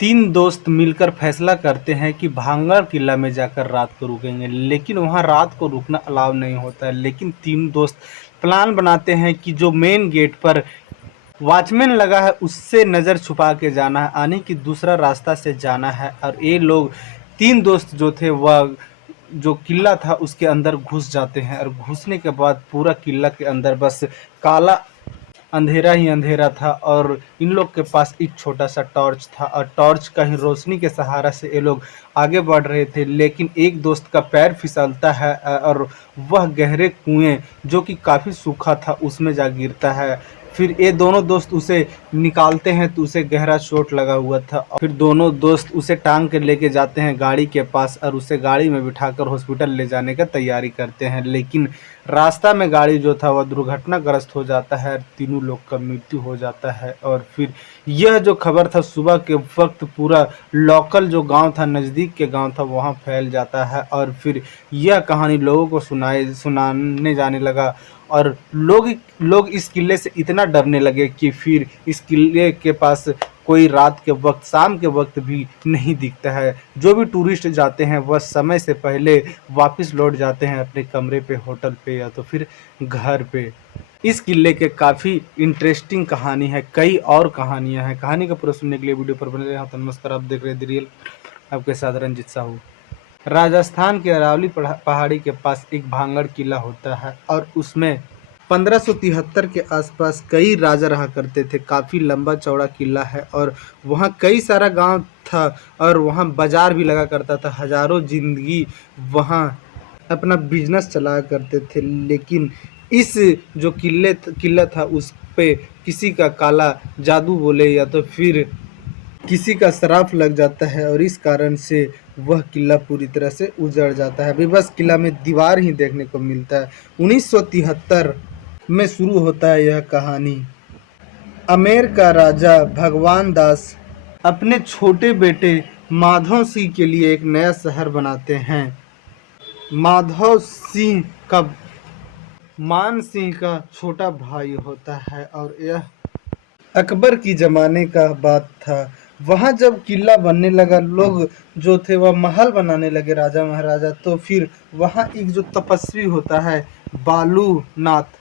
तीन दोस्त मिलकर फैसला करते हैं कि भांगड़ किला में जाकर रात को रुकेंगे, लेकिन वहां रात को रुकना अलाउ नहीं होता है। लेकिन तीन दोस्त प्लान बनाते हैं कि जो मेन गेट पर वॉचमैन लगा है उससे नज़र छुपा के जाना है, यानी कि दूसरा रास्ता से जाना है। और ये लोग तीन दोस्त जो थे वह जो किला था उसके अंदर घुस जाते हैं, और घुसने के बाद पूरा किला के अंदर बस काला अंधेरा ही अंधेरा था। और इन लोग के पास एक छोटा सा टॉर्च था, और टॉर्च का ही रोशनी के सहारा से ये लोग आगे बढ़ रहे थे। लेकिन एक दोस्त का पैर फिसलता है और वह गहरे कुएं जो कि काफ़ी सूखा था उसमें जा गिरता है। फिर ये दोनों दोस्त उसे निकालते हैं तो उसे गहरा चोट लगा हुआ था, और फिर दोनों दोस्त उसे टांग के लेके जाते हैं गाड़ी के पास और उसे गाड़ी में बिठाकर हॉस्पिटल ले जाने का तैयारी करते हैं। लेकिन रास्ता में गाड़ी जो था वह दुर्घटनाग्रस्त हो जाता है, तीनों लोग का मृत्यु हो जाता है। और फिर यह जो खबर था सुबह के वक्त पूरा लोकल जो गांव था, नज़दीक के गांव था, वहां फैल जाता है। और फिर यह कहानी लोगों को सुनाने जाने लगा, और लोग इस किले से इतना डरने लगे कि फिर इस किले के पास कोई रात के वक्त, शाम के वक्त भी नहीं दिखता है। जो भी टूरिस्ट जाते हैं वह समय से पहले वापस लौट जाते हैं अपने कमरे पे, होटल पे या तो फिर घर पे। इस किले के काफ़ी इंटरेस्टिंग कहानी है, कई और कहानियां हैं। कहानी को पूरा सुनने के लिए वीडियो पर बने रहे। तो नमस्कार, आप देख रहे हैं द रियल, आपके साथ रंजित साहू। राजस्थान के अरावली पहाड़ी के पास एक भांगड़ किला होता है, और उसमें 1573 के आसपास कई राजा रहा करते थे। काफ़ी लंबा चौड़ा किला है, और वहाँ कई सारा गांव था, और वहाँ बाजार भी लगा करता था। हजारों जिंदगी वहाँ अपना बिजनेस चलाया करते थे। लेकिन इस जो किला था उस पे किसी का काला जादू बोले या तो फिर किसी का श्राप लग जाता है, और इस कारण से वह किला पूरी तरह से उजड़ जाता है। अभी बस किला में दीवार ही देखने को मिलता है। 1973 में शुरू होता है यह कहानी। आमेर का राजा भगवान दास अपने छोटे बेटे माधव सिंह के लिए एक नया शहर बनाते हैं। माधव सिंह का मान सिंह का छोटा भाई होता है, और यह अकबर की ज़माने का बात था। वहाँ जब किला बनने लगा, लोग जो थे वह महल बनाने लगे, राजा महाराजा। तो फिर वहाँ एक जो तपस्वी होता है बालू नाथ,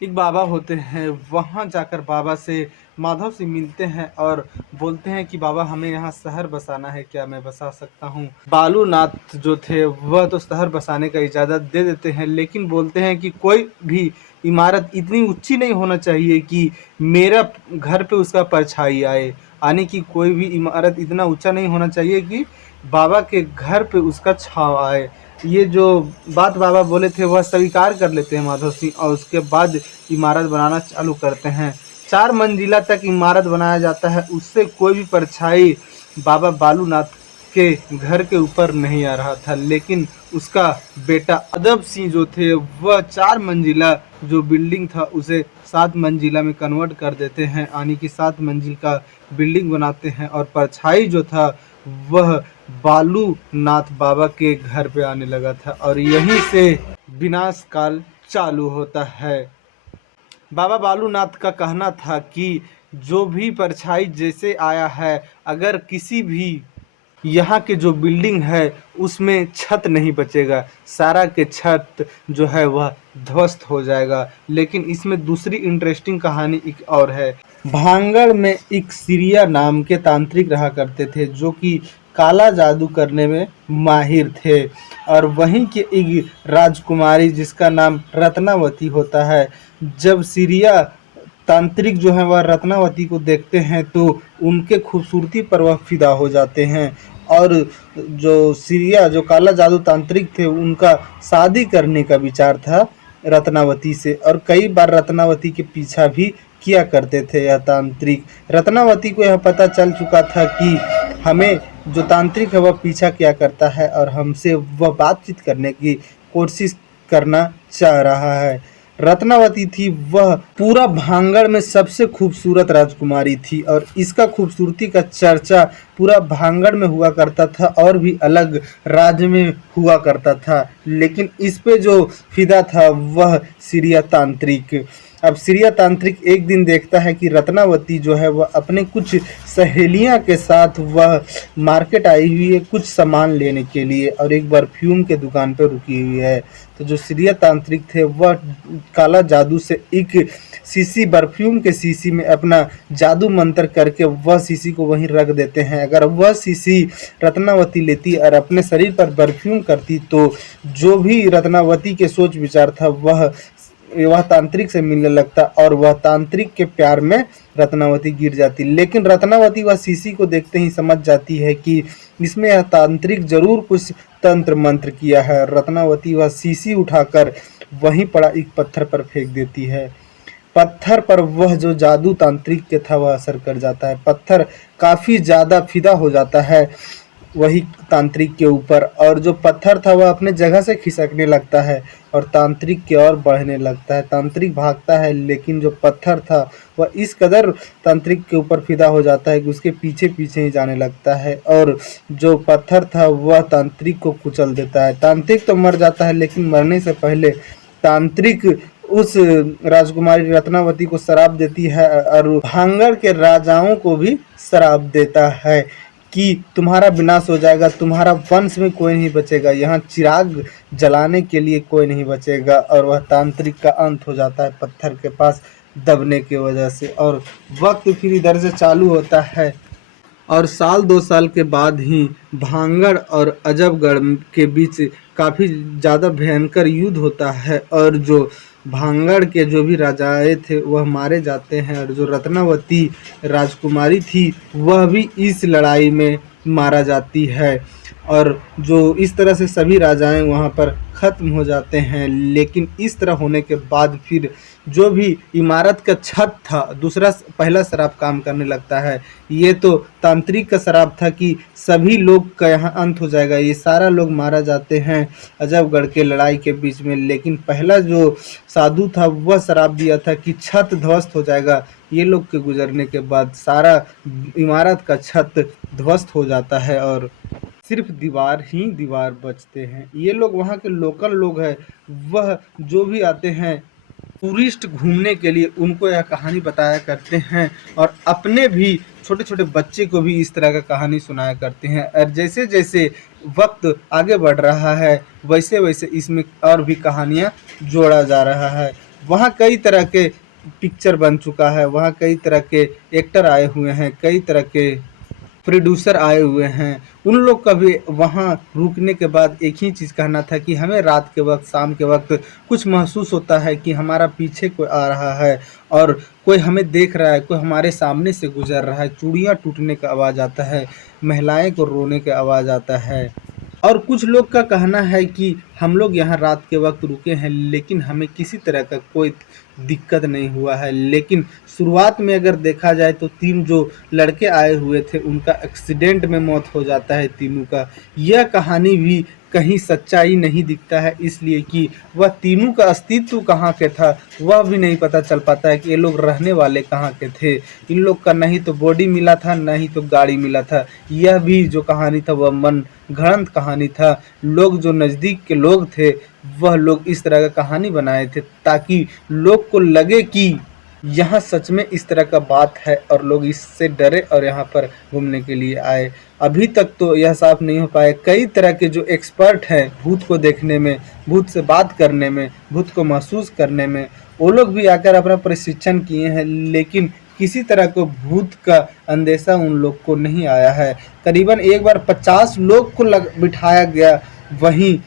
एक बाबा होते हैं, वहाँ जाकर बाबा से माधव से मिलते हैं और बोलते हैं कि बाबा हमें यहाँ शहर बसाना है, क्या मैं बसा सकता हूँ। बालूनाथ जो थे वह तो शहर बसाने का इजाज़त दे देते हैं, लेकिन बोलते हैं कि कोई भी इमारत इतनी ऊंची नहीं होना चाहिए कि मेरा घर पे उसका परछाई आए, यानी कि कोई भी इमारत इतना ऊंचा नहीं होना चाहिए कि बाबा के घर पे उसका छाव आए। ये जो बात बाबा बोले थे वह स्वीकार कर लेते हैं माधव सिंह, और उसके बाद इमारत बनाना चालू करते हैं। 4 मंजिला तक इमारत बनाया जाता है, उससे कोई भी परछाई बाबा बालूनाथ के घर के ऊपर नहीं आ रहा था। लेकिन उसका बेटा अदब सिंह जो थे वह 4 मंजिला जो बिल्डिंग था उसे 7 मंजिला में कन्वर्ट कर देते हैं, यानी कि 7 मंजिल का बिल्डिंग बनाते हैं। और परछाई जो था वह बालूनाथ बाबा के घर पे आने लगा था, और यहीं से विनाश काल चालू होता है। बाबा बालूनाथ का कहना था कि जो भी परछाई जैसे आया है, अगर किसी भी यहाँ के जो बिल्डिंग है उसमें छत नहीं बचेगा, सारा के छत जो है वह ध्वस्त हो जाएगा। लेकिन इसमें दूसरी इंटरेस्टिंग कहानी एक और है। भांगड़ में एक सिरिया नाम के तांत्रिक रहा करते थे जो कि काला जादू करने में माहिर थे, और वहीं के एक राजकुमारी जिसका नाम रत्नावती होता है। जब सिरिया तांत्रिक जो है वह रत्नावती को देखते हैं तो उनके खूबसूरती पर वह फिदा हो जाते हैं, और जो सिरिया जो काला जादू तांत्रिक थे उनका शादी करने का विचार था रत्नावती से, और कई बार रत्नावती के पीछा भी किया करते थे यह तांत्रिक। रत्नावती को यह पता चल चुका था कि हमें जो तांत्रिक है वह पीछा किया करता है और हमसे वह बातचीत करने की कोशिश करना चाह रहा है। रत्नावती थी वह पूरा भांगड़ में सबसे खूबसूरत राजकुमारी थी, और इसका खूबसूरती का चर्चा पूरा भांगड़ में हुआ करता था और भी अलग राज्य में हुआ करता था। लेकिन इस पे जो फिदा था वह सिरिया तांत्रिक। अब श्रिया तांत्रिक एक दिन देखता है कि रत्नावती जो है वह अपने कुछ सहेलियां के साथ वह मार्केट आई हुई है कुछ सामान लेने के लिए और एक परफ्यूम के दुकान पर रुकी हुई है। तो जो श्रिया तांत्रिक थे वह काला जादू से एक शीशी परफ्यूम के शीशी में अपना जादू मंत्र करके वह शीशी को वहीं रख देते हैं। अगर वह शीशी रत्नावती लेती और अपने शरीर पर परफ्यूम करती तो जो भी रत्नावती के सोच विचार था वह तांत्रिक से मिलने लगता और वह तांत्रिक के प्यार में रत्नावती गिर जाती। लेकिन रत्नावती वह शीशी को देखते ही समझ जाती है कि इसमें यह तांत्रिक जरूर कुछ तंत्र मंत्र किया है। रत्नावती वह शीशी उठाकर वहीं पड़ा एक पत्थर पर फेंक देती है। पत्थर पर वह जो जादू तांत्रिक के था वह असर कर जाता है। पत्थर काफी ज्यादा फिदा हो जाता है वही तांत्रिक के ऊपर और जो पत्थर था वह अपने जगह से खिसकने लगता है और तांत्रिक की ओर बढ़ने लगता है। तांत्रिक भागता है लेकिन जो पत्थर था वह इस कदर तांत्रिक के ऊपर फिदा हो जाता है कि उसके पीछे पीछे ही जाने लगता है और जो पत्थर था वह तांत्रिक को कुचल देता है। तांत्रिक तो मर जाता है लेकिन मरने से पहले तांत्रिक उस राजकुमारी रत्नावती को श्राप देती है और भांगड़ के राजाओं को भी श्राप देता है कि तुम्हारा विनाश हो जाएगा, तुम्हारा वंश में कोई नहीं बचेगा, यहाँ चिराग जलाने के लिए कोई नहीं बचेगा। और वह तांत्रिक का अंत हो जाता है पत्थर के पास दबने की वजह से। और वक्त फिर इधर से चालू होता है और साल 2 साल के बाद ही भांगड़ और अजबगढ़ के बीच काफ़ी ज़्यादा भयंकर युद्ध होता है और जो भांगड़ के जो भी राजाए थे वह मारे जाते हैं और जो रत्नावती राजकुमारी थी वह भी इस लड़ाई में मारा जाती है और जो इस तरह से सभी राजाएं वहाँ पर ख़त्म हो जाते हैं। लेकिन इस तरह होने के बाद फिर जो भी इमारत का छत था पहला श्राप काम करने लगता है। ये तो तांत्रिक का श्राप था कि सभी लोग का यहाँ अंत हो जाएगा, ये सारा लोग मारा जाते हैं अजबगढ़ के लड़ाई के बीच में। लेकिन पहला जो साधु था वह श्राप दिया था कि छत ध्वस्त हो जाएगा। ये लोग के गुजरने के बाद सारा इमारत का छत ध्वस्त हो जाता है और सिर्फ दीवार ही दीवार बचते हैं। ये लोग वहाँ के लोकल लोग हैं, वह जो भी आते हैं टूरिस्ट घूमने के लिए उनको यह कहानी बताया करते हैं और अपने भी छोटे छोटे बच्चे को भी इस तरह का कहानी सुनाया करते हैं। और जैसे जैसे वक्त आगे बढ़ रहा है वैसे वैसे इसमें और भी कहानियाँ जोड़ा जा रहा है। वहाँ कई तरह के पिक्चर बन चुका है, वहाँ कई तरह के एक्टर आए हुए हैं, कई तरह के प्रोड्यूसर आए हुए हैं। उन लोग का भी वहाँ रुकने के बाद एक ही चीज़ कहना था कि हमें रात के वक्त शाम के वक्त कुछ महसूस होता है कि हमारा पीछे कोई आ रहा है और कोई हमें देख रहा है, कोई हमारे सामने से गुजर रहा है। चूड़ियाँ टूटने का आवाज़ आता है, महिलाएं को रोने का आवाज़ आता है। और कुछ लोग का कहना है कि हम लोग यहाँ रात के वक्त रुके हैं लेकिन हमें किसी तरह का कोई दिक्कत नहीं हुआ है। लेकिन शुरुआत में अगर देखा जाए तो 3 जो लड़के आए हुए थे उनका एक्सीडेंट में मौत हो जाता है तीनों का। यह कहानी भी कहीं सच्चाई नहीं दिखता है इसलिए कि वह तीनों का अस्तित्व कहाँ के था वह भी नहीं पता चल पाता है कि ये लोग रहने वाले कहाँ के थे। इन लोग का नहीं तो बॉडी मिला था नहीं तो गाड़ी मिला था। यह भी जो कहानी था वह मन गढ़ंत कहानी था। लोग जो नज़दीक के लोग थे वह लोग इस तरह का कहानी बनाए थे ताकि लोग को लगे कि यहाँ सच में इस तरह का बात है और लोग इससे डरे और यहाँ पर घूमने के लिए आए। अभी तक तो यह साफ नहीं हो पाया। कई तरह के जो एक्सपर्ट हैं भूत को देखने में, भूत से बात करने में, भूत को महसूस करने में, वो लोग भी आकर अपना प्रशिक्षण किए हैं लेकिन किसी तरह को भूत का अंदेशा उन लोग को नहीं आया है। करीबन एक बार 50 लोग को बिठाया गया वहीं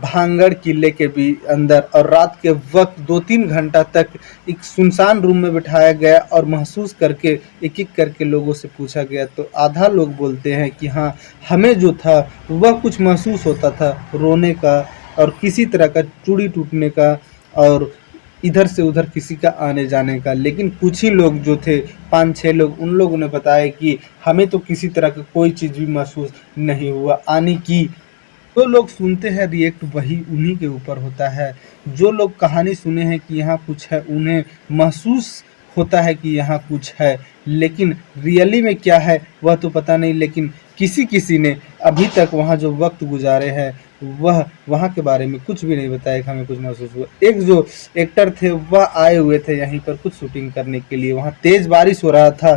भांगड़ किले के भी अंदर और रात के वक्त 2-3 घंटा तक एक सुनसान रूम में बिठाया गया और महसूस करके एक एक करके लोगों से पूछा गया। तो आधा लोग बोलते हैं कि हाँ हमें जो था वह कुछ महसूस होता था, रोने का और किसी तरह का चूड़ी टूटने का और इधर से उधर किसी का आने जाने का। लेकिन कुछ ही लोग जो थे 5-6 लोग उन लोगों ने बताया कि हमें तो किसी तरह का कोई चीज़ भी महसूस नहीं हुआ आने की। जो लोग सुनते हैं रिएक्ट वही उन्हीं के ऊपर होता है। जो लोग कहानी सुने हैं कि यहाँ कुछ है उन्हें महसूस होता है कि यहाँ कुछ है लेकिन रियली में क्या है वह तो पता नहीं। लेकिन किसी किसी ने अभी तक वहाँ जो वक्त गुजारे हैं वह वहाँ के बारे में कुछ भी नहीं बताया कि हमें कुछ महसूस हुआ। एक जो एक्टर थे वह आए हुए थे यहीं पर कुछ शूटिंग करने के लिए, वहाँ तेज़ बारिश हो रहा था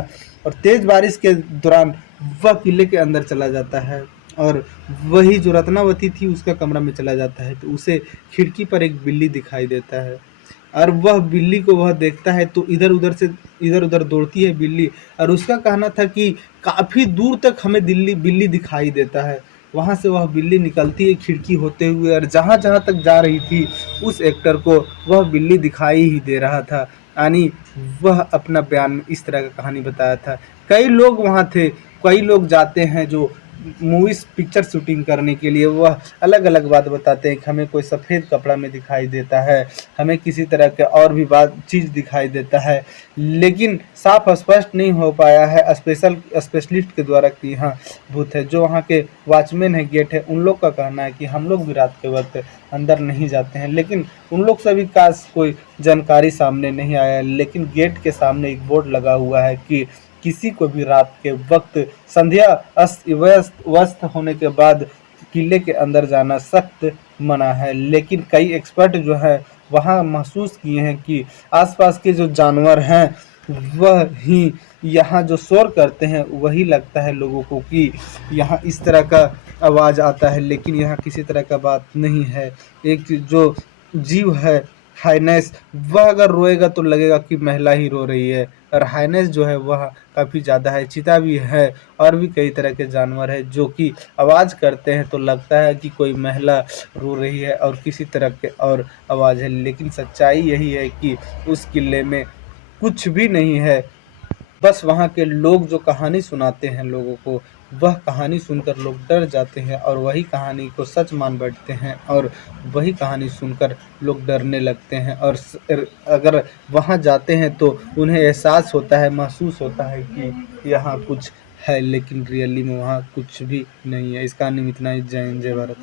और तेज़ बारिश के दौरान वह किले के अंदर चला जाता है और वही जो रत्नावती थी उसका कमरा में चला जाता है, तो उसे खिड़की पर एक बिल्ली दिखाई देता है और वह बिल्ली को वह देखता है तो इधर उधर दौड़ती है बिल्ली और उसका कहना था कि काफ़ी दूर तक हमें दिल्ली बिल्ली दिखाई देता है। वहाँ से वह बिल्ली निकलती है खिड़की होते हुए और जहाँ जहाँ तक जा रही थी उस एक्टर को वह बिल्ली दिखाई ही दे रहा था। यानी वह अपना बयान में इस तरह का कहानी बताया था। कई लोग वहाँ थे, कई लोग जाते हैं जो मूवीज़ पिक्चर शूटिंग करने के लिए, वह अलग अलग बात बताते हैं कि हमें कोई सफ़ेद कपड़ा में दिखाई देता है, हमें किसी तरह के और भी बात चीज़ दिखाई देता है, लेकिन साफ स्पष्ट नहीं हो पाया है स्पेशलिस्ट के द्वारा कि हाँ भूत है। जो वहाँ के वॉचमैन है, गेट है, उन लोग का कहना है कि हम लोग भी रात के वक्त अंदर नहीं जाते हैं, लेकिन उन लोग से भी खास कोई जानकारी सामने नहीं आया। लेकिन गेट के सामने एक बोर्ड लगा हुआ है कि किसी को भी रात के वक्त संध्या अस्त व्यस्त होने के बाद किले के अंदर जाना सख्त मना है। लेकिन कई एक्सपर्ट जो है वहाँ महसूस किए हैं कि आसपास के जो जानवर हैं वह ही यहाँ जो शोर करते हैं वही लगता है लोगों को कि यहाँ इस तरह का आवाज़ आता है, लेकिन यहाँ किसी तरह का बात नहीं है। एक जो जीव है हाइनेस, वह अगर रोएगा तो लगेगा कि महिला ही रो रही है और हाइनेस जो है वह काफ़ी ज़्यादा है। चीता भी है और भी कई तरह के जानवर हैं जो कि आवाज़ करते हैं तो लगता है कि कोई महिला रो रही है और किसी तरह के और आवाज़ है, लेकिन सच्चाई यही है कि उस किले में कुछ भी नहीं है। बस वहाँ के लोग जो कहानी सुनाते हैं लोगों को, वह कहानी सुनकर लोग डर जाते हैं और वही कहानी को सच मान बैठते हैं और वही कहानी सुनकर लोग डरने लगते हैं और अगर वहाँ जाते हैं तो उन्हें एहसास होता है, महसूस होता है कि यहाँ कुछ है, लेकिन रियली में वहाँ कुछ भी नहीं है। इस कहानी में इतना ही। जय हिंद, जय भारत।